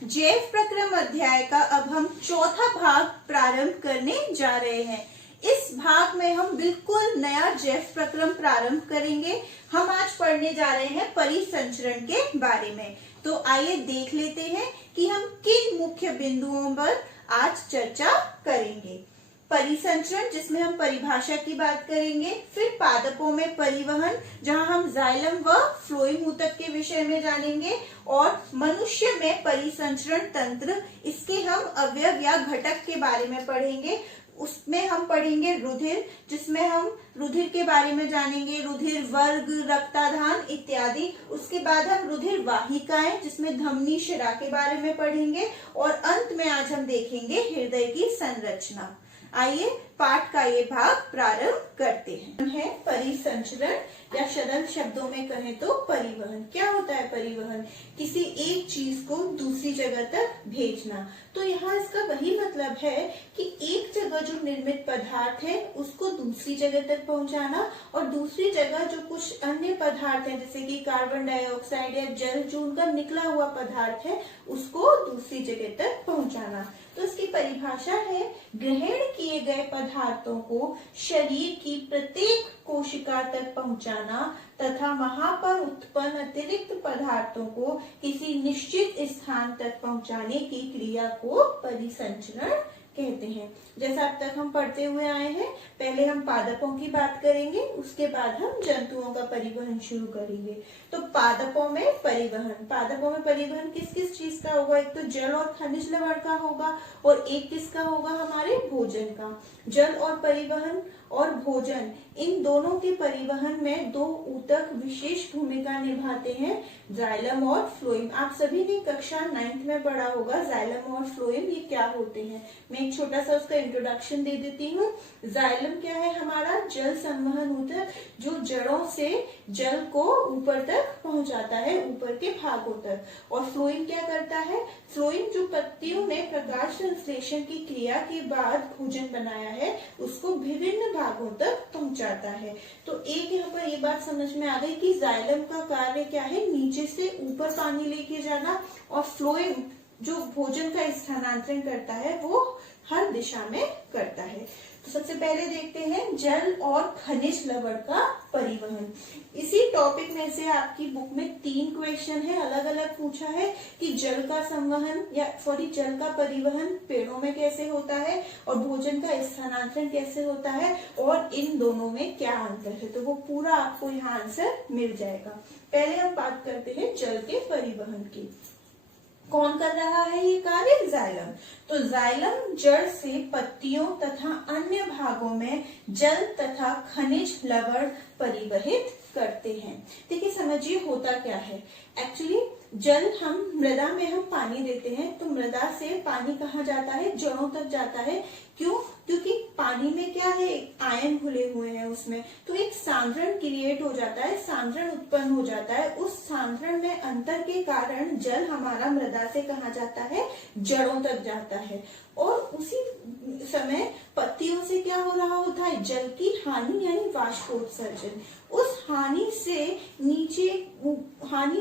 जैव प्रक्रम अध्याय का अब हम चौथा भाग प्रारंभ करने जा रहे हैं। इस भाग में हम बिल्कुल नया जैव प्रक्रम प्रारंभ करेंगे। हम आज पढ़ने जा रहे हैं परिसंचरण के बारे में। तो आइए देख लेते हैं कि हम किन मुख्य बिंदुओं पर आज चर्चा करेंगे। परिसंचरण, जिसमें हम परिभाषा की बात करेंगे, फिर पादपों में परिवहन, जहां हम जाइलम व फ्लोएम ऊतक के विषय में जानेंगे, और मनुष्य में परिसंचरण तंत्र, इसके हम अवयव या घटक के बारे में पढ़ेंगे। उसमें हम पढ़ेंगे रुधिर, जिसमें हम रुधिर के बारे में जानेंगे, रुधिर वर्ग, रक्ताधान इत्यादि। उसके बाद हम रुधिर वाहिकाएं, जिसमें धमनी शिरा के बारे में पढ़ेंगे, और अंत में आज हम देखेंगे हृदय की संरचना। आइए पाठ का ये भाग प्रारंभ करते हैं। है परिसंचरण, या सरल शब्दों में कहें तो परिवहन। क्या होता है परिवहन? किसी एक चीज को दूसरी जगह तक भेजना। तो यहाँ इसका वही मतलब है कि एक जगह जो निर्मित पदार्थ है उसको दूसरी जगह तक पहुंचाना, और दूसरी जगह जो कुछ अन्य पदार्थ है जैसे कि कार्बन डाइऑक्साइड या जल, जो उनका निकला हुआ पदार्थ है, उसको दूसरी जगह तक पहुंचाना। तो इसकी परिभाषा है, ग्रहण किए गए पदार्थों को शरीर की प्रत्येक कोशिका तक पहुंचाना तथा वहां पर उत्पन्न अतिरिक्त पदार्थों को किसी निश्चित स्थान तक पहुंचाने की क्रिया को परिसंचरण कहते हैं। जैसा अब तक हम पढ़ते हुए आए हैं, पहले हम पादपों की बात करेंगे, उसके बाद हम जंतुओं का परिवहन शुरू करेंगे। तो पादपों में परिवहन किस किस चीज का होगा? एक तो जल और खनिज लवण का होगा, और एक किसका होगा? हमारे भोजन का। जल और परिवहन और भोजन, इन दोनों के परिवहन में दो ऊतक विशेष भूमिका निभाते हैं, जाइलम और फ्लोएम। आप सभी ने कक्षा 9th में पढ़ा होगा जाइलम और फ्लोएम ये क्या होते हैं। मैं एक छोटा सा उसका इंट्रोडक्शन दे देती हूँ। जाइलम क्या है? हमारा जल संवहन ऊतक, जो जड़ों से जल को ऊपर तक पहुंचाता है, ऊपर के भागों तक। और फ्लोएम क्या करता है? फ्लोएम जो पत्तियों ने प्रकाश संश्लेषण की क्रिया के बाद भोजन बनाया है उसको विभिन्न भागों तक पहुंचाता है। तो एक यहाँ पर ये बात समझ में आ गई कि जाइलम का कार्य क्या है? नीचे से ऊपर पानी लेके जाना, और फ्लोएम जो भोजन का स्थानांतरण करता है वो हर दिशा में करता है। तो सबसे पहले देखते हैं जल और खनिज लवण का परिवहन। इसी टॉपिक में से आपकी बुक में 3 क्वेश्चन है, अलग अलग पूछा है कि जल का संवहन जल का परिवहन पेड़ों में कैसे होता है, और भोजन का स्थानांतरण कैसे होता है, और इन दोनों में क्या अंतर है। तो वो पूरा आपको यहाँ आंसर मिल जाएगा। पहले हम बात करते हैं जल के परिवहन की। कौन कर रहा है ये कार्य? जाइलम। तो जाइलम जड़ से पत्तियों तथा अन्य भागों में जल तथा खनिज लवण परिवहित करते हैं। देखिए समझिए होता क्या है। एक्चुअली जल, हम मृदा में हम पानी देते हैं, तो मृदा से पानी कहाँ जाता है? जड़ों तक जाता है। क्यों? क्योंकि पानी में क्या है? आयन घुले हुए हैं उसमें, तो एक सांद्रण क्रिएट हो जाता है, सांद्रण उत्पन्न हो जाता है। उस सांद्रण में अंतर के कारण जल हमारा मृदा से कहाँ जाता है? जड़ों तक जाता है। और उसी समय पत्तियों से क्या हो रहा होता है? जल की हानि यानी वाष्पोत्सर्जन। उस हानि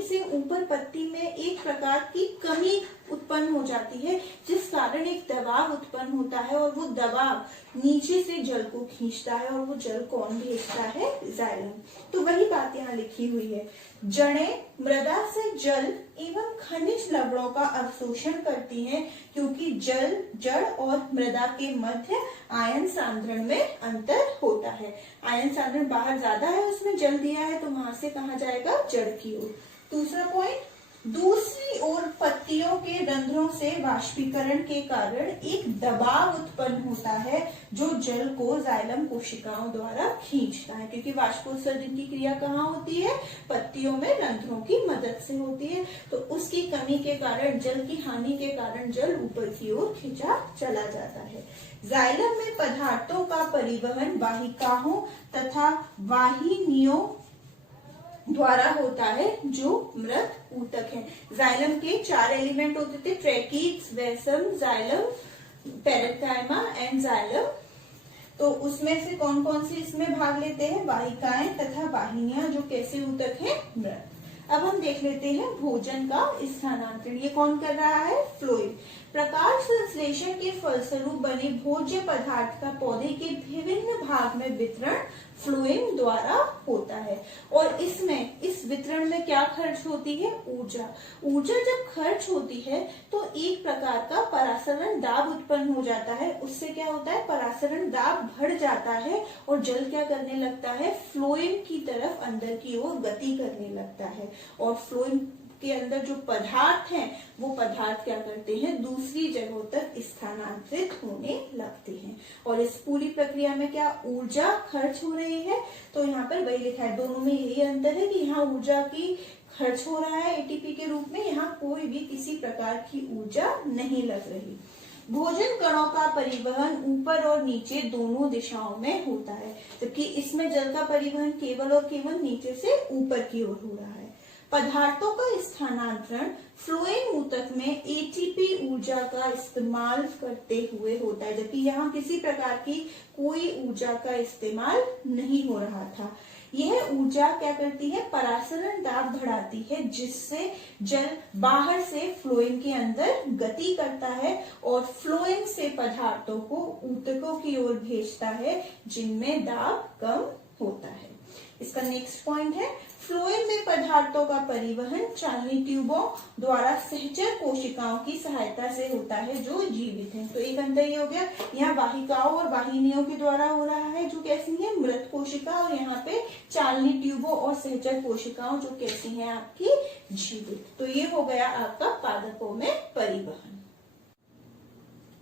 से ऊपर पत्ती में एक प्रकार की कमी उत्पन्न हो जाती है, जिस कारण एक दबाव उत्पन्न होता है, और वो दबाव नीचे से जल को खींचता है, और वो जल कौन भेजता है? जाइलम। तो वही बात यहाँ लिखी हुई है। जड़ें मृदा से जल एवं खनिज लवणों का अवशोषण करती हैं, क्योंकि जड़ और मृदा के मध्य आयन सांद्रण में अंतर होता है। आयन सांद्रण बाहर ज्यादा है, उसमें जल दिया है, तो वहां से कहाँ जाएगा? जड़ की ओर। दूसरा पॉइंट, दूसरी ओर पत्तियों के रंध्रों से वाष्पीकरण के कारण एक दबाव उत्पन्न होता है, जो जल को जाइलम कोशिकाओं द्वारा खींचता है। क्योंकि वाष्पोत्सर्जन की क्रिया कहाँ होती है? पत्तियों में रंध्रों की मदद से होती है। तो उसकी कमी के कारण, जल की हानि के कारण जल ऊपर की ओर खींचा चला जाता है। जाइलम में पदार्थों का परिवहन वाहिकाओं तथा वाहिनियों द्वारा होता है, जो मृत ऊतक है। जाइलम के 4 एलिमेंट होते थे, ट्रैकीज, वेसम, जाइलम, पैरेंकाइमा एंड जाइलम। तो उसमें से कौन कौन सी इसमें भाग लेते हैं? वाहिकाएं तथा वाहिनियां, जो कैसे ऊतक है? मृत। अब हम देख लेते हैं भोजन का स्थानांतरण। ये कौन कर रहा है? फ्लोएम। प्रकाश संश्लेषण के फलस्वरूप बने भोज्य पदार्थ का पौधे के विभिन्न भाग में वितरण फ्लोएम द्वारा होता है। और इसमें इस वितरण में क्या खर्च होती है? ऊर्जा। ऊर्जा जब खर्च होती है तो एक प्रकार का परासरण दाब उत्पन्न हो जाता है। उससे क्या होता है? परासरण दाब बढ़ जाता है और जल क्या करने लगता है? फ्लोएम की तरफ अंदर की ओर गति करने लगता है। और फ्लोएम के अंदर जो पदार्थ हैं वो पदार्थ क्या करते हैं? दूसरी जगहों तक स्थानांतरित होने लगते हैं। और इस पूरी प्रक्रिया में क्या ऊर्जा खर्च हो रही है? तो यहाँ पर वही लिखा है, दोनों में यही अंतर है कि यहाँ ऊर्जा की खर्च हो रहा है एटीपी के रूप में, यहाँ कोई भी किसी प्रकार की ऊर्जा नहीं लग रही। भोजन कणों का परिवहन ऊपर और नीचे दोनों दिशाओं में होता है, जबकि इसमें जल का परिवहन केवल और केवल नीचे से ऊपर की ओर हो रहा है। पदार्थों का स्थानांतरण फ्लोएम ऊतक में एटीपी ऊर्जा का इस्तेमाल करते हुए होता है, जबकि यहाँ किसी प्रकार की कोई ऊर्जा का इस्तेमाल नहीं हो रहा था। यह ऊर्जा क्या करती है? परासरण दाब बढ़ाती है, जिससे जल बाहर से फ्लोएम के अंदर गति करता है और फ्लोएम से पदार्थों को ऊतकों की ओर भेजता है, जिनमें दाब कम होता है। इसका नेक्स्ट पॉइंट है, फ्लोएम में पदार्थों का परिवहन चालनी ट्यूबों द्वारा सहचर कोशिकाओं की सहायता से होता है जो जीवित हैं। तो एक अंतर ये हो गया, यहाँ वाहिकाओं और वाहिनियों के द्वारा हो रहा है जो कैसी है? मृत कोशिका, और यहाँ पे चालनी ट्यूबों और सहचर कोशिकाओं जो कैसी हैं? आपकी जीवित। तो ये हो गया आपका पादपों में परिवहन।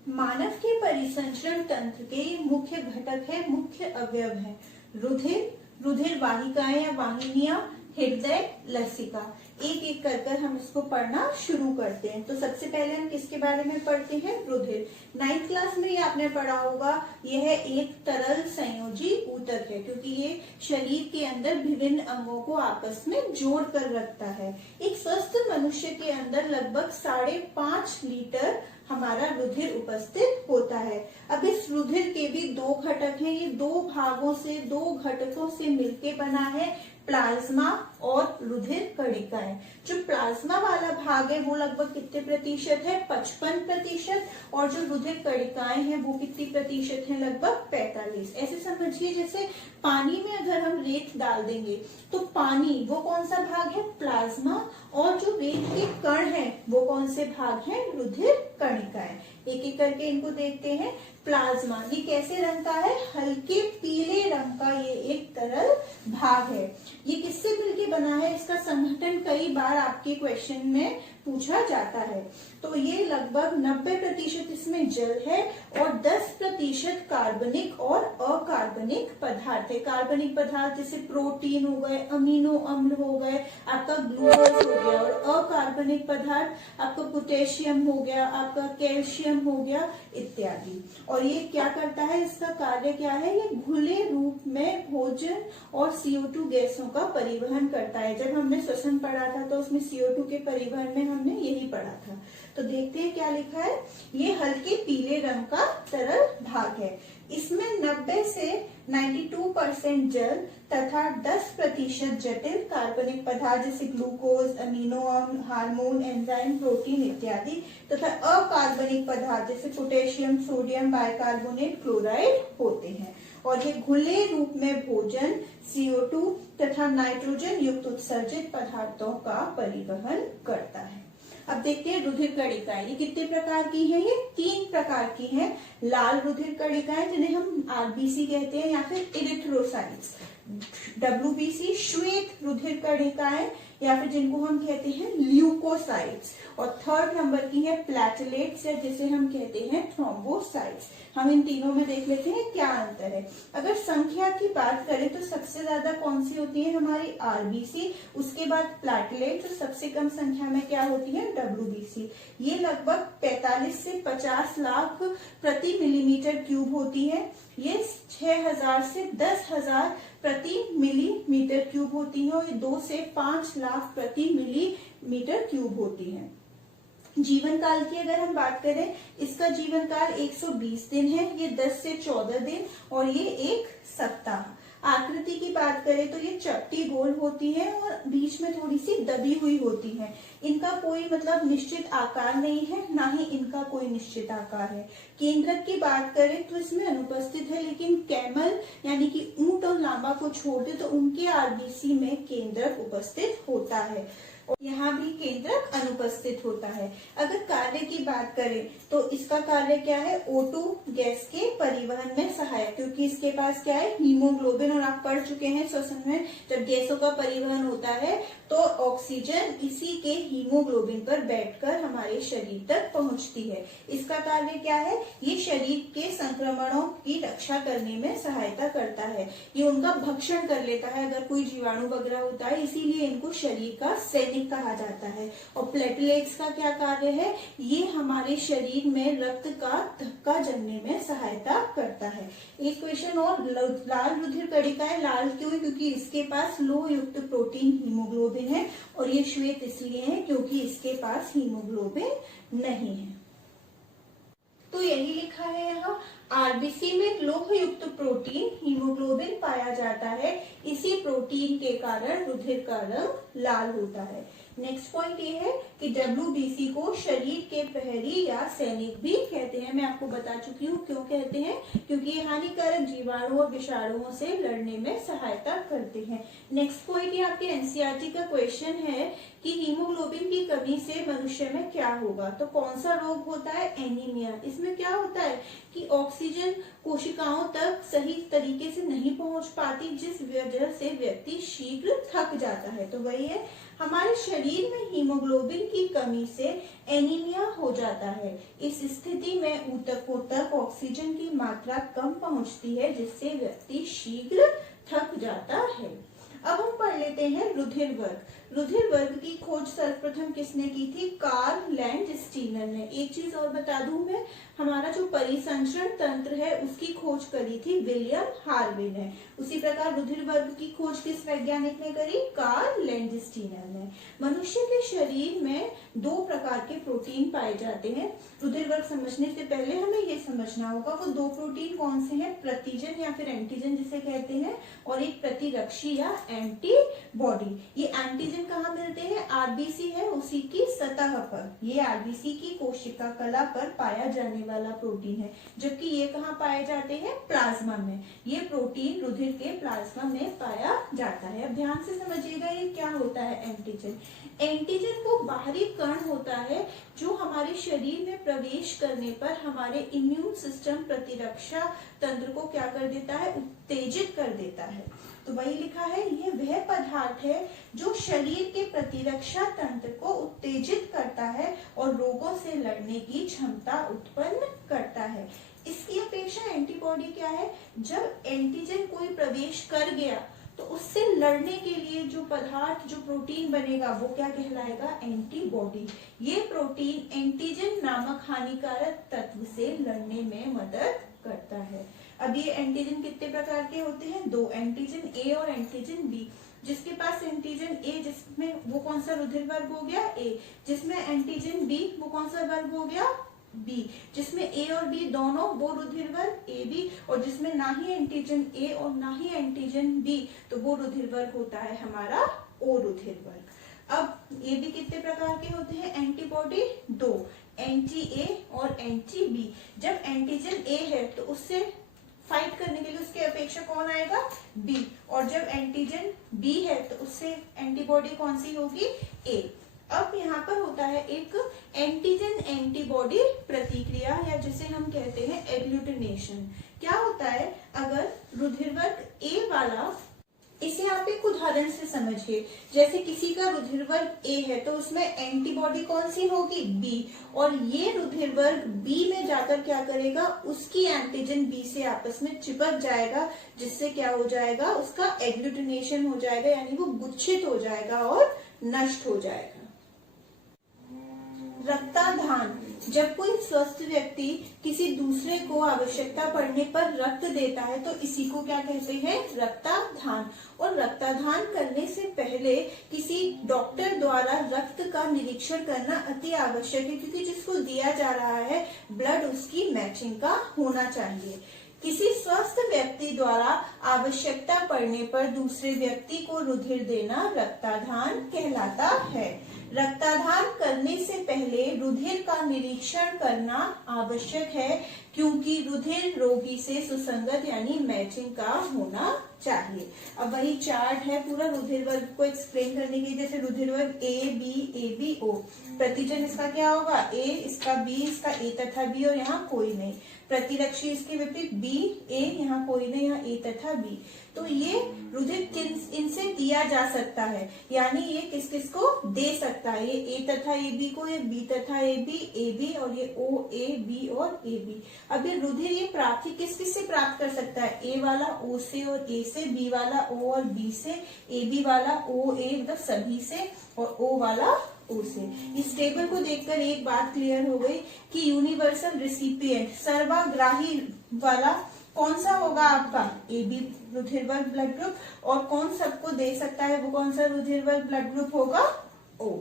मानव के परिसंचरण तंत्र के मुख्य घटक है, मुख्य अवयव है रुधिर, रुधिर वाहिकाएं या वाहिनियां, हृदय, लसिका। एक एक कर हम इसको पढ़ना शुरू करते हैं। तो सबसे पहले हम किसके बारे में पढ़ते हैं? रुधिर। 9th क्लास में ये आपने पढ़ा होगा, यह एक तरल संयोजी ऊतक है, क्योंकि ये शरीर के अंदर विभिन्न अंगों को आपस में जोड़ कर रखता है। एक स्वस्थ मनुष्य के अंदर लगभग 5.5 लीटर हमारा रुधिर उपस्थित होता है। अब इस रुधिर के भी दो घटक हैं, ये दो भागों से, दो घटकों से मिलके बना है, प्लाज्मा और रुधिर कणिकाएं। जो प्लाज्मा वाला भाग है वो लगभग कितने प्रतिशत है? 55%। और जो रुधिर कणिकाएं हैं वो कितनी प्रतिशत है? लगभग 45। ऐसे समझिए जैसे पानी में अगर हम रेत डाल देंगे तो पानी वो कौन सा भाग है? प्लाज्मा, और जो रेत के कण है वो कौन से भाग है? रुधिर कणिकाएं। एक एक करके इनको देखते हैं। प्लाज्मा ये कैसे रंग का है? हल्के पीले रंग का ये एक तरल भाग है। ये किससे मिलके बना है? इसका संघटन कई बार आपके क्वेश्चन में पूछा जाता है। तो ये लगभग 90% इसमें जल है और 10% कार्बनिक और अकार्बनिक पदार्थ है। कार्बनिक पदार्थ जैसे प्रोटीन हो गए, अमीनो अम्ल हो गए, आपका ग्लूकोज हो गया, और अकार्बनिक पदार्थ आपका पोटेशियम हो गया, आपका कैल्शियम हो गया इत्यादि। और ये क्या करता है? इसका कार्य क्या है? ये घुले रूप में भोजन और CO2 गैसों का परिवहन करता है। जब हमने श्वसन पढ़ा था तो उसमें CO2 के परिवहन में हमने यही पढ़ा था। तो देखते हैं क्या लिखा है। ये हल्के पीले रंग का तरल भाग है। इसमें 90 से 92% जल तथा 10% जटिल कार्बनिक पदार्थ जैसे ग्लूकोज, अमीनो अम्ल, हार्मोन, एंजाइम, प्रोटीन इत्यादि तथा अकार्बनिक पदार्थ जैसे पोटेशियम, सोडियम बाइकार्बोनेट, क्लोराइड होते हैं। और ये घुले रूप में भोजन, CO2 तथा नाइट्रोजन युक्त उत्सर्जित पदार्थों का परिवहन करता है। अब देखते हैं रुधिर कणिकाएं। ये कितने प्रकार की हैं? ये 3 प्रकार की हैं। लाल रुधिर कणिकाएं जिन्हें हम RBC कहते हैं, या फिर इरिथ्रोसाइट्स। WBC श्वेत रुधिर कणिकाएं, या फिर जिनको हम कहते हैं ल्यूकोसाइट्स। और 3rd नंबर की है प्लेटलेट्स, या जिसे हम कहते हैं थ्रोम्बोसाइट्स। हम इन तीनों में देख लेते हैं क्या अंतर है। अगर संख्या की बात करें तो सबसे ज्यादा कौन सी होती है? हमारी RBC, उसके बाद प्लेटलेट्स, और सबसे कम संख्या में क्या होती है? WBC। ये लगभग 45 से 50 लाख प्रति मिलीमीटर क्यूब होती है। ये 6000 से 10,000 प्रति मिलीमीटर क्यूब होती है, और ये 2 से 5 लाख प्रति मिलीमीटर क्यूब होती है। जीवन काल की अगर हम बात करें, इसका जीवन काल 120 दिन है, ये 10 से 14 दिन, और ये 1 सप्ताह। आकृति की बात करें तो ये चपटी गोल होती है और बीच में थोड़ी सी दबी हुई होती है। इनका कोई मतलब निश्चित आकार नहीं है, ना ही इनका कोई निश्चित आकार है। केंद्रक की बात करें तो इसमें अनुपस्थित है, लेकिन कैमल यानी कि ऊंट और लामा को छोड़ दे तो उनके आरबीसी में केंद्रक उपस्थित होता है और यहाँ भी केंद्रक अनुपस्थित होता है। अगर कार्य की बात करें तो इसका कार्य क्या है, O2 गैस के परिवहन में सहायक, क्योंकि इसके पास क्या है, हीमोग्लोबिन। और आप पढ़ चुके हैं श्वसन में जब गैसों का परिवहन होता है तो ऑक्सीजन इसी के हीमोग्लोबिन पर बैठकर हमारे शरीर तक पहुंचती है। इसका कार्य क्या है, ये शरीर के संक्रमणों की रक्षा करने में सहायता करता है। ये उनका भक्षण कर लेता है अगर कोई जीवाणु वगैरह होता है, इसीलिए इनको शरीर का सैनिक कहा जाता है। और प्लेटलेट्स का क्या कार्य है, ये हमारे शरीर में रक्त का धक्का जमने में सहायता करता है। एक क्वेश्चन और, लाल रुधिर कणिका है, लाल क्यों है, क्योंकि इसके पास लोह युक्त प्रोटीन हीमोग्लोबिन है। और ये श्वेत इसलिए है क्योंकि इसके पास हीमोग्लोबिन नहीं है। तो यही लिखा है यहाँ, आरबीसी में लोह युक्त प्रोटीन हीमोग्लोबिन पाया जाता है, इसी प्रोटीन के कारण रुधिर का रंग लाल होता है। नेक्स्ट पॉइंट ये है कि डब्ल्यूबीसी को शरीर के प्रहरी या सैनिक भी कहते हैं। मैं आपको बता चुकी हूँ क्यों कहते हैं, क्योंकि ये हानिकारक जीवाणु और विषाणुओं से लड़ने में सहायता करते हैं। नेक्स्ट पॉइंट ये आपके एनसीईआरटी का क्वेश्चन है कि हीमोग्लोबिन की कमी से मनुष्य में क्या होगा। तो कौन सा रोग होता है, एनीमिया। इसमें क्या होता है कि ऑक्सीजन कोशिकाओं तक सही तरीके से नहीं पहुंच पाती, जिस वजह से व्यक्ति शीघ्र थक जाता है। तो वही है, हमारे शरीर में हीमोग्लोबिन की कमी से एनीमिया हो जाता है। इस स्थिति में ऊतकों तक ऑक्सीजन की मात्रा कम पहुंचती है, जिससे व्यक्ति शीघ्र थक जाता है। अब हम पढ़ लेते हैं रुधिर वर्ग। रुधिर वर्ग की खोज सर्वप्रथम किसने की थी, कार्ल लैंडस्टीनर ने। एक चीज और बता दूं मैं, हमारा जो परिसंचरण तंत्र है उसकी खोज करी थी विलियम हार्वे ने। उसी प्रकार रुधिर वर्ग की खोज किस वैज्ञानिक ने करी, कार्ल लैंडस्टीनर ने। मनुष्य के शरीर में 2 प्रकार के प्रोटीन पाए जाते हैं। रुधिर वर्ग समझने से पहले हमें ये समझना होगा वो 2 प्रोटीन कौन से हैं, प्रतिजन या फिर एंटीजन जिसे कहते हैं, और एक प्रतिरक्षी या एंटीबॉडी। ये एंटीजन कहाँ मिलते हैं, आरबीसी है उसी की सतह पर। ये आरबीसी की कोशिका कला पर पाया जाने वाला प्रोटीन है, जबकि ये कहाँ पाए जाते हैं, प्लाज्मा में। ये प्रोटीन रुधिर के प्लाज्मा में पाया जाता है। अब ध्यान से समझिएगा ये क्या होता है एंटीजन। एंटीजन वो बाहरी कण होता है जो हमारे शरीर में प्रवेश करने पर हमारे इम्यून सिस्टम प्रतिरक्षा तंत्र को क्या कर देता है, उत्तेजित कर देता है। तो वही लिखा है, ये वह पदार्थ है जो शरीर के प्रतिरक्षा तंत्र को उत्तेजित करता है और रोगों से लड़ने की क्षमता उत्पन्न करता है। इसकी अपेक्षा एंटीबॉडी क्या है, जब एंटीजन कोई प्रवेश कर गया तो उससे लड़ने के लिए जो पदार्थ, जो प्रोटीन बनेगा वो क्या कहलाएगा, एंटीबॉडी। ये प्रोटीन एंटीजन नामक हानिकारक तत्व से लड़ने में मदद करता है। अब ये एंटीजन कितने प्रकार के होते हैं, 2, एंटीजन ए और एंटीजन बी। जिसके पास एंटीजन ए, जिसमें वो कौन सा रुधिर वर्ग हो गया, ए। जिसमें एंटीजन बी, वो कौन सा वर्ग हो गया, बी। जिसमें ए और बी दोनों, वो रुधिर वर्ग ए बी। और जिसमें ना ही एंटीजन ए और ना ही एंटीजन बी, तो वो रुधिर वर्ग होता है हमारा ओ रुधिर वर्ग। अब ये भी कितने प्रकार के होते हैं, एंटीबॉडी 2, एंटी ए और एंटी बी। जब एंटीजन ए है तो उससे फाइट करने के लिए उसके अपेक्षा कौन आएगा, बी। और जब एंटीजन बी है तो उससे एंटीबॉडी कौन सी होगी, ए। अब यहाँ पर होता है एक एंटीजन एंटीबॉडी प्रतिक्रिया, या जिसे हम कहते हैं एग्लूटिनेशन। क्या होता है, अगर रुधिर वर्ग ए वाला, इसे आप एक उदाहरण से समझिए। जैसे किसी का रुधिर वर्ग ए है तो उसमें एंटीबॉडी कौन सी होगी, बी। और ये रुधिर वर्ग बी में जाकर क्या करेगा, उसकी एंटीजन बी से आपस में चिपक जाएगा, जिससे क्या हो जाएगा, उसका एग्लूटिनेशन हो जाएगा, यानी वो गुच्छित हो जाएगा और नष्ट हो जाएगा। रक्ताधान, जब कोई स्वस्थ व्यक्ति किसी दूसरे को आवश्यकता पड़ने पर रक्त देता है तो इसी को क्या कहते हैं, रक्ताधान। और रक्ताधान करने से पहले किसी डॉक्टर द्वारा रक्त का निरीक्षण करना अति आवश्यक है, क्योंकि जिसको दिया जा रहा है ब्लड उसकी मैचिंग का होना चाहिए। किसी स्वस्थ व्यक्ति द्वारा आवश्यकता पड़ने पर दूसरे व्यक्ति को रुधिर देना रक्ताधान कहलाता है। रक्ताधान करने से पहले रुधिर का निरीक्षण करना आवश्यक है, क्योंकि रुधिर रोगी से सुसंगत यानी मैचिंग का होना चाहिए। अब वही चार्ट है पूरा रुधिर वर्ग को एक्सप्लेन करने के लिए। जैसे रुधिर वर्ग ए बी ओ, प्रतिजन इसका क्या होगा, ए, इसका बी, इसका ए तथा बी, और यहाँ कोई नहीं। प्रतिरक्षी इसके विपरीत बी ए, यहाँ कोई नहीं, यहाँ ए तथा बी। तो ये रुधिर इनसे दिया जा सकता है, यानी ये किस किस को दे सकता है, ये ए तथा ए बी को, ये बी तथा ए बी, और ये ओ ए बी और ए बी। अब ये रुधिर ये प्राप्ति किस किस से प्राप्त कर सकता है, ए वाला ओ से और ए से, बी वाला ओ और बी से, ए बी वाला ओ ए मतलब सभी से, और ओ वाला ओ से। इस टेबल को देखकर एक बात क्लियर हो गई कि यूनिवर्सल रिसिपिएंट सर्वग्राही वाला कौन सा होगा आपका, ए बी रुधिर वर्ग ब्लड ग्रुप, और कौन सबको दे सकता है वो कौन सा रुधिर वर्ग ब्लड ग्रुप होगा, ओ।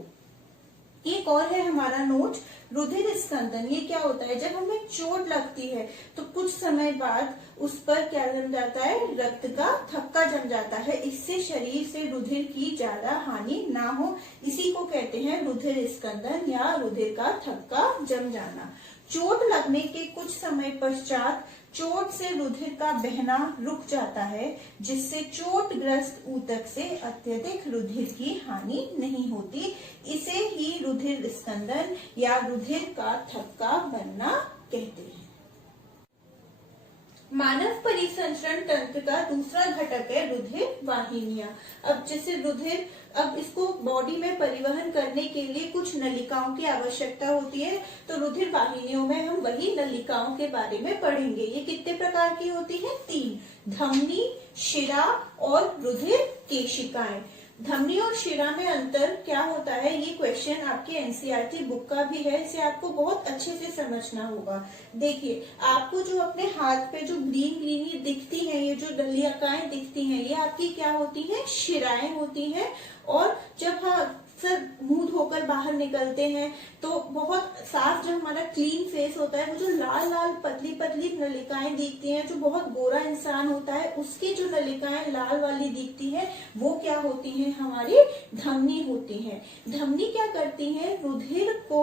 एक और है हमारा नोट, रुधिर स्कंदन। ये क्या होता है, जब हमें चोट लगती है तो कुछ समय बाद उस पर क्या जम जाता है, रक्त का थक्का जम जाता है। इससे शरीर से रुधिर की ज्यादा हानि ना हो, इसी को कहते हैं रुधिर स्कंदन या रुधिर का थक्का जम जाना। चोट लगने के कुछ समय पश्चात चोट से रुधिर का बहना रुक जाता है, जिससे चोटग्रस्त ऊतक से अत्यधिक रुधिर की हानि नहीं होती। इसे ही रुधिर स्कंदन या रुधिर का थक्का बनना कहते हैं। मानव परिसंचरण तंत्र का दूसरा घटक है रुधिर वाहिनियां। अब जैसे रुधिर, अब इसको बॉडी में परिवहन करने के लिए कुछ नलिकाओं की आवश्यकता होती है, तो रुधिर वाहिनियों में हम वही नलिकाओं के बारे में पढ़ेंगे। ये कितने प्रकार की होती है, 3, धमनी, शिरा और रुधिर केशिकाएं। धमनी और शिरा में अंतर क्या होता है, ये क्वेश्चन आपके एनसीईआरटी बुक का भी है, इसे आपको बहुत अच्छे से समझना होगा। देखिए, आपको जो अपने हाथ पे जो ग्रीन ग्रीन ये दिखती हैं, ये जो नलिकाएं दिखती हैं, ये आपकी क्या होती हैं, शिराएं होती हैं। और जब सर मुंह धोकर बाहर निकलते हैं तो बहुत साफ, जो हमारा क्लीन फेस होता है, वो जो लाल लाल पतली पतली नलिकाएं दिखती हैं, जो बहुत गोरा इंसान होता है उसकी जो नलिकाएं लाल वाली दिखती है, वो क्या होती हैं, हमारी धमनी होती हैं। धमनी क्या करती है, रुधिर को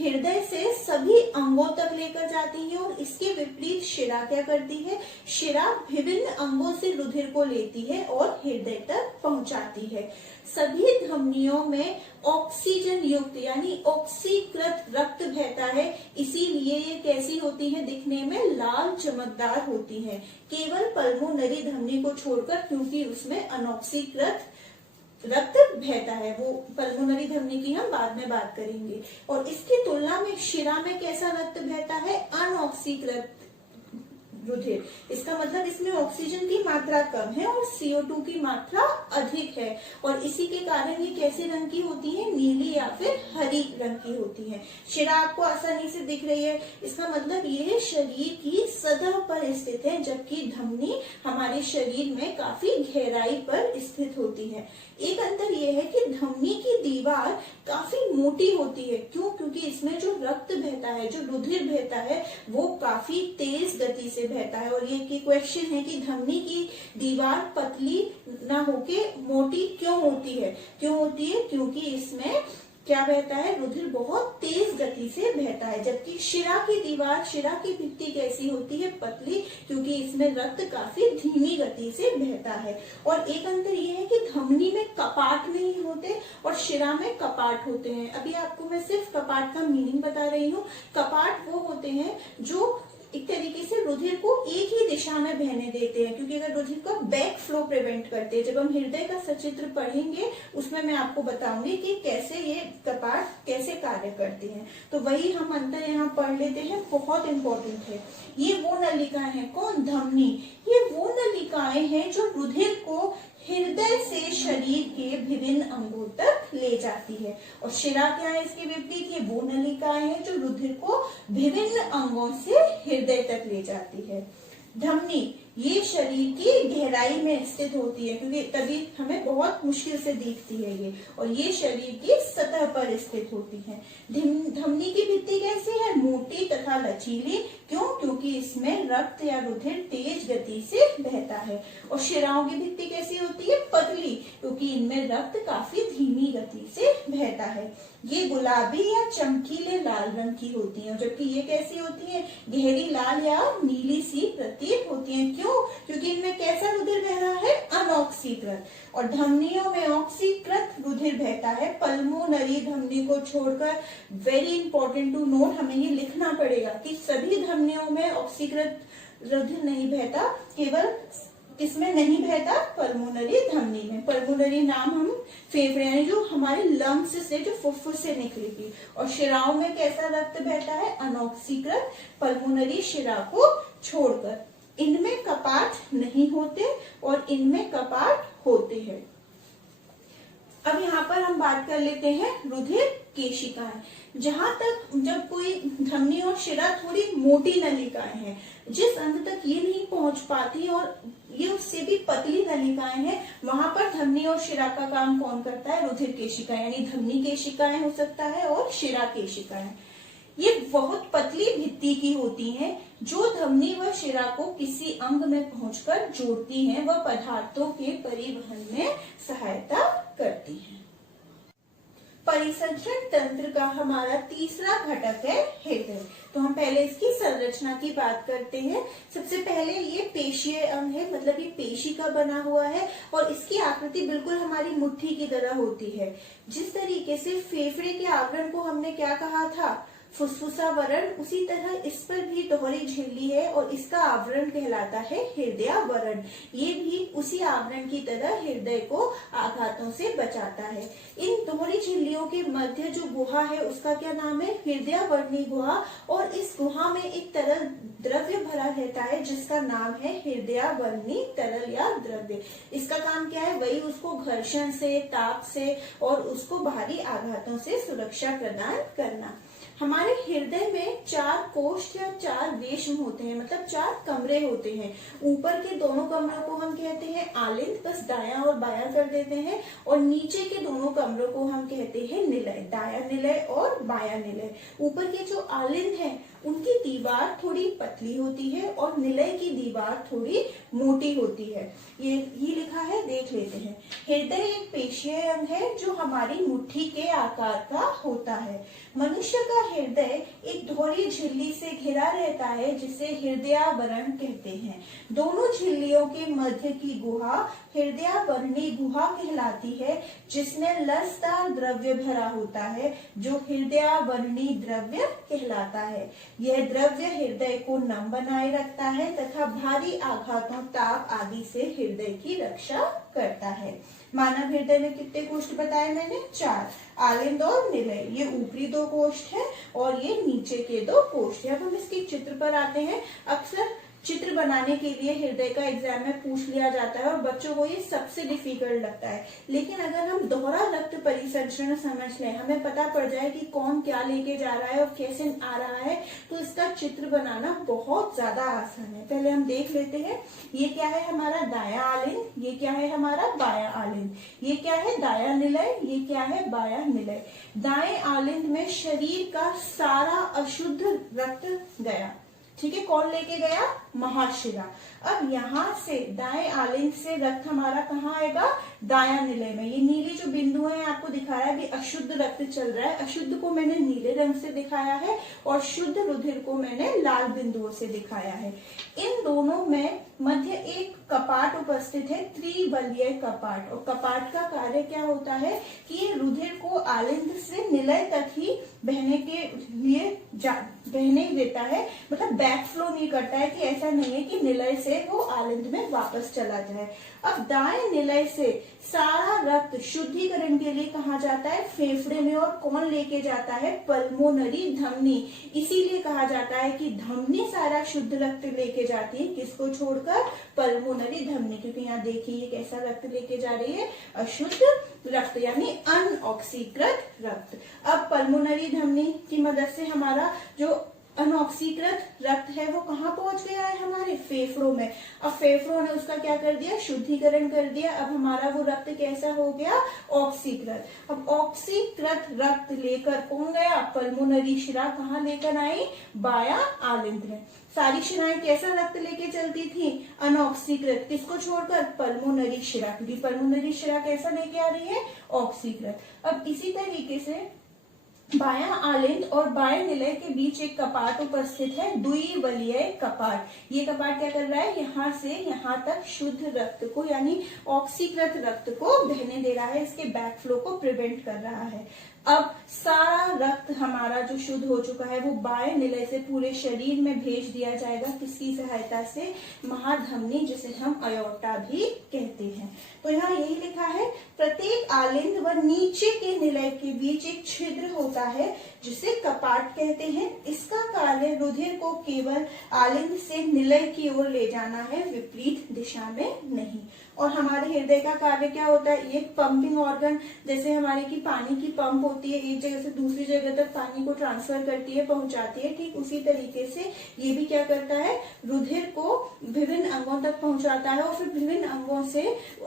हृदय से सभी अंगों तक लेकर जाती है, और इसके विपरीत शिरा क्या करती है, शिरा विभिन्न अंगों से रुधिर को लेती है और हृदय तक पहुंचाती है। सभी धमनियों में ऑक्सीजन युक्त यानी ऑक्सीकृत रक्त बहता है, इसीलिए ये कैसी होती है, दिखने में लाल चमकदार होती है। केवल पल्मोनरी धमनी को छोड़कर, क्योंकि उसमें अनऑक्सीकृत रक्त बहता है। वो पल्मोनरी धमनी की हम बाद में बात करेंगे। और इसकी तुलना में शिरा में कैसा रक्त बहता है, अनऑक्सीकृत रुधिर। इसका मतलब इसमें ऑक्सीजन की मात्रा कम है और CO2 की मात्रा अधिक है, और इसी के कारण ये कैसे रंग की होती है, नीली या फिर हरी रंग की होती है। शिरा आपको आसानी से दिख रही है, इसका मतलब ये शरीर की सतह पर स्थित है, जबकि धमनी हमारे शरीर में काफी गहराई पर स्थित होती है। एक अंतर यह है कि धमनी की दीवार काफी मोटी होती है। क्यों, क्योंकि इसमें जो रक्त बहता है, जो रुधिर बहता है, वो काफी तेज गति से बहता है। और ये क्वेश्चन है कि धमनी की दीवार पतली ना होके मोटी क्यों होती है, क्योंकि इसमें क्या बहता है, रुधिर बहुत तेज गति से बहता है। जबकि शिरा की दीवार, शिरा की भित्ति कैसी होती है, पतली, क्योंकि इसमें रक्त काफी धीमी गति से बहता है। और एक अंतर ये है कि धमनी में कपाट नहीं होते और शिरा में कपाट होते हैं। अभी आपको मैं सिर्फ कपाट का मीनिंग बता रही हूँ। कपाट वो होते हैं जो एक तरीके से रुधिर को एक ही दिशा में बहने देते हैं, क्योंकि अगर रुधिर का बैक फ्लो प्रिवेंट करते हैं। जब हम हृदय का सचित्र पढ़ेंगे उसमें मैं आपको बताऊंगी कि कैसे ये कपाट कैसे कार्य करते हैं। तो वही हम अंतर यहाँ पढ़ लेते हैं, बहुत इंपॉर्टेंट है। ये वो नलिकाएं हैं, कौन, धमनी। ये वो नलिकाएं हैं जो रुधिर को हृदय से शरीर के विभिन्न अंगों तक ले जाती है। और शिरा क्या है, इसके विपरीत, ये वो नलिकाएं हैं जो रुधिर को विभिन्न अंगों से हृदय तक ले जाती है। धमनी ये शरीर की गहराई में स्थित होती है, क्योंकि तभी हमें बहुत मुश्किल से दिखती है ये, और ये शरीर की सतह पर स्थित होती है। धमनी की भित्ति कैसी है? मोटी तथा लचीली। क्यों? क्योंकि इसमें रक्त या रुधिर तेज गति से बहता है। और शिराओं की भित्ति कैसी होती है? पतली, क्योंकि इनमें रक्त काफी धीमी गति से बहता है। ये गुलाबी या चमकीले लाल रंग की होती हैं, जबकि ये कैसी होती है? गहरी लाल या नीली सी प्रतीत होती हैं। क्यों? क्योंकि इनमें कैसा रुधिर बह रहा है? अनऑक्सीकृत। और धमनियों में ऑक्सीकृत रुधिर बहता है। पल्मोनरी धमनी को छोड़कर, वेरी इंपॉर्टेंट टू नोट, हमें ये लिखना पड़ेगा कि सभी धमनियों में ऑक्सीकृत रुधिर नहीं बहता, केवल किसमें नहीं बहता? पल्मोनरी धमनी में। पल्मोनरी नाम हम फेफड़े यानी जो हमारे लंग्स से, जो फुफ्फुस से निकलेगी। और शिराओं में कैसा रक्त बहता है? अनऑक्सीकृत, पल्मोनरी शिरा को छोड़कर। इनमें कपाट नहीं होते और इनमें कपाट होते हैं। अब यहाँ पर हम बात कर लेते हैं रुधिर केशिकाएं। जहां तक जब कोई धमनी और शिरा थोड़ी मोटी नलिकाएं हैं, जिस अंत तक ये नहीं पहुंच पाती और ये उससे भी पतली नलिकाएं हैं, वहां पर धमनी और शिरा का काम कौन करता है? रुधिर केशिकाएं, यानी धमनी केशिकाएं हो सकता है और शिरा केशिकाएं। ये बहुत पतली भित्ति की होती हैं, जो धमनी व शिरा को किसी अंग में पहुंचकर जोड़ती हैं व पदार्थों के परिवहन में सहायता करती हैं। परिसंचरण तंत्र का हमारा तीसरा घटक है हृदय। तो हम पहले इसकी संरचना की बात करते हैं। सबसे पहले ये पेशीय अंग है, मतलब ये पेशी का बना हुआ है और इसकी आकृति बिल्कुल हमारी मुट्ठी की तरह होती है। जिस तरीके से फेफड़े के आवरण को हमने क्या कहा था? फुसफुसावरण, उसी तरह इस पर भी दोहरी झिल्ली है और इसका आवरण कहलाता है हृदयावरण। ये भी उसी आवरण की तरह हृदय को आघातों से बचाता है। इन दोहरी झिल्लियों के मध्य जो गुहा है उसका क्या नाम है? हृदयावर्णी गुहा। और इस गुहा में एक तरल द्रव्य भरा रहता है जिसका नाम है हृदयावर्णी तरल या द्रव्य। इसका काम क्या है? वही उसको घर्षण से, ताप से और उसको बाहरी आघातों से सुरक्षा प्रदान करना। हमारे हृदय में 4 कोष्ठ या 4 रेशम होते हैं, मतलब 4 कमरे होते हैं। ऊपर के दोनों कमरों को हम कहते हैं आलिंद, बस दायां और बायां कर देते हैं। और नीचे के दोनों कमरों को हम कहते हैं निलय, दायां निलय और बायां निलय। ऊपर के जो आलिंद है उनकी दीवार थोड़ी पतली होती है और निलय की दीवार थोड़ी मोटी होती है। ये लिखा है, देख लेते हैं। हृदय एक पेशीय अंग है जो हमारी मुट्ठी के आकार का होता है। मनुष्य का हृदय एक दोहरी झिल्ली से घिरा रहता है जिसे हृदयावरण कहते हैं। दोनों झिल्लियों के मध्य की गुहा हृदयावर्णी गुहा कहलाती है, जिसमें लसदार द्रव्य भरा होता है जो हृदयावर्णी द्रव्य कहलाता है। यह द्रव्य हृदय को नम बनाए रखता है तथा भारी आघातों, ताप आदि से हृदय की रक्षा करता है। मानव हृदय में कितने कोष्ठ बताए मैंने? 4, आलिंद और निलय। ये ऊपरी 2 कोष्ठ है और ये नीचे के 2 कोष्ठ है। अब हम इसके चित्र पर आते हैं। अक्सर चित्र बनाने के लिए हृदय का एग्जाम में पूछ लिया जाता है और बच्चों को ये सबसे डिफिकल्ट लगता है। लेकिन अगर हम दोहरा रक्त परिसंचरण समझ लें, हमें पता पड़ जाए कि कौन क्या लेके जा रहा है और कैसे आ रहा है, तो इसका चित्र बनाना बहुत ज्यादा आसान है। पहले हम देख लेते हैं। ये क्या है? हमारा दायां आलिंद। ये क्या है? हमारा बायां आलिंद। ये क्या है? दायां निलय। ये क्या है? बायां निलय। दाएं आलिंद में शरीर का सारा अशुद्ध रक्त गया। ठीक है, कौन लेके गया? महाशिरा। अब यहाँ से दाएं आलिंद से रक्त हमारा कहाँ आएगा? दायां निलय में। ये नीली जो बिंदु है आपको दिखा रहा है कि अशुद्ध रक्त चल रहा है। अशुद्ध को मैंने नीले रंग से दिखाया है और शुद्ध रुधिर को मैंने लाल बिंदुओं से दिखाया है। इन दोनों में मध्य एक कपाट उपस्थित है, त्रिबलीय कपाट। और कपाट का कार्य क्या होता है कि ये रुधिर को आलिंद से निलय तक ही बहने के लिए बहने देता है, मतलब बैक फ्लो नहीं करता है कि ऐसा नहीं है कि निलय से वो आलिंद में वापस चला जाए। अब दाएं निलय से सारा रक्त शुद्धिकरण के लिए कहा जाता है फेफड़े में। और कौन लेके जाता है? पल्मोनरी धमनी। इसीलिए कहा जाता है कि धमनी सारा शुद्ध रक्त लेके जाती है, किसको छोड़कर? पल्मोनरी धमनी। क्योंकि यहाँ देखिए कैसा रक्त लेके जा रही है? अशुद्ध रक्त, यानी अनऑक्सीकृत रक्त। अब पल्मोनरी धमनी की मदद से हमारा जो अनऑक्सीकृत रक्त है वो कहाँ पहुंच गया है, हमारे फेफड़ों में। अब फेफड़ों ने उसका क्या कर दिया, शुद्धिकरण कर दिया। अब हमारा वो रक्त कैसा हो गया, ऑक्सीकृत। अब ऑक्सीकृत रक्त लेकर कौन गया, पल्मोनरी शिरा कहाँ लेकर आई, बायां आलिंद में। सारी शिराएं कैसा रक्त लेके चलती थी, अनऑक्सीकृत, किसको छोड़कर, पल्मोनरी शिरा, क्योंकि पल्मोनरी शिरा कैसा लेके आ रही है, ऑक्सीकृत। अब इसी तरीके से बायां आलिंद और बाएं निलय के बीच एक कपाट उपस्थित है, द्विवलीय कपाट। ये कपाट क्या कर रहा है, यहाँ से यहाँ तक शुद्ध रक्त को यानी ऑक्सीकृत रक्त को बहने दे रहा है, इसके बैक फ्लो को प्रिवेंट कर रहा है। अब सारा रक्त हमारा जो शुद्ध हो चुका है वो बाएं निलय से पूरे शरीर में भेज दिया जाएगा, किसकी सहायता से, महाधमनी, जिसे हम अयोर्टा भी कहते हैं। तो यहाँ यही लिखा है, प्रत्येक आलिंद व नीचे के निलय के बीच एक छिद्र होता है जिसे कपाट कहते हैं। इसका कार्य रुधिर को केवल आलिंद से निलय की ओर ले जाना है, विपरीत दिशा में नहीं। और हमारे हृदय का कार्य क्या होता है, ये पंपिंग ऑर्गन, जैसे हमारे की पानी की पंप होती है, एक जगह से दूसरी जगह तक पानी को ट्रांसफर करती है, पहुंचाती है, ठीक उसी तरीके से ये भी क्या करता है, रुधिर को विभिन्न अंगों तक पहुंचाता है और फिर विभिन्न अंगों से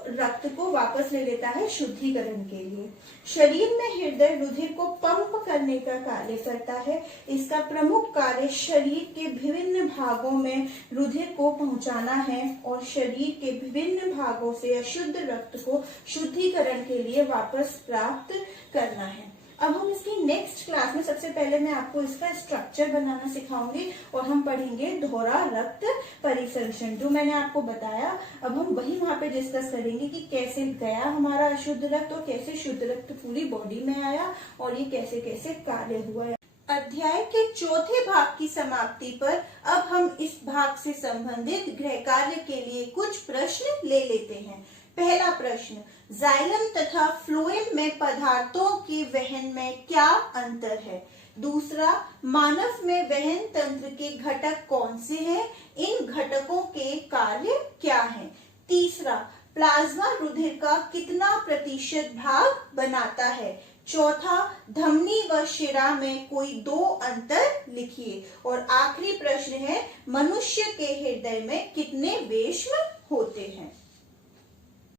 रक्त को वापस ले लेता है शुद्धिकरण के लिए। शरीर में हृदय रुधिर को पंप करने का कार्य करता है। इसका प्रमुख कार्य शरीर के विभिन्न भागों में रुधिर को पहुंचाना है और शरीर के विभिन्न भागों से अशुद्ध रक्त को शुद्धिकरण के लिए वापस प्राप्त करना है। अब हम इसकी नेक्स्ट क्लास में सबसे पहले मैं आपको इसका स्ट्रक्चर बनाना सिखाऊंगी और हम पढ़ेंगे दोहरा रक्त परिसंचरण, जो मैंने आपको बताया। अब हम वही वहां पे डिस्कस करेंगे कि कैसे गया हमारा अशुद्ध रक्त और कैसे शुद्ध रक्त पूरी बॉडी में आया और ये कैसे कैसे कार्य हुआ है। अध्याय के चौथे भाग की समाप्ति पर अब हम इस भाग से संबंधित गृह कार्य के लिए कुछ प्रश्न ले लेते हैं। पहला प्रश्न, जाइलम तथा फ्लोएम में पदार्थों के वहन में क्या अंतर है। दूसरा, मानव में वहन तंत्र के घटक कौन से हैं, इन घटकों के कार्य क्या हैं। तीसरा, प्लाज्मा रुधिर का कितना प्रतिशत भाग बनाता है। चौथा, धमनी व शिरा में कोई दो अंतर लिखिए। और आखिरी प्रश्न है, मनुष्य के हृदय में कितने वेश्म होते हैं।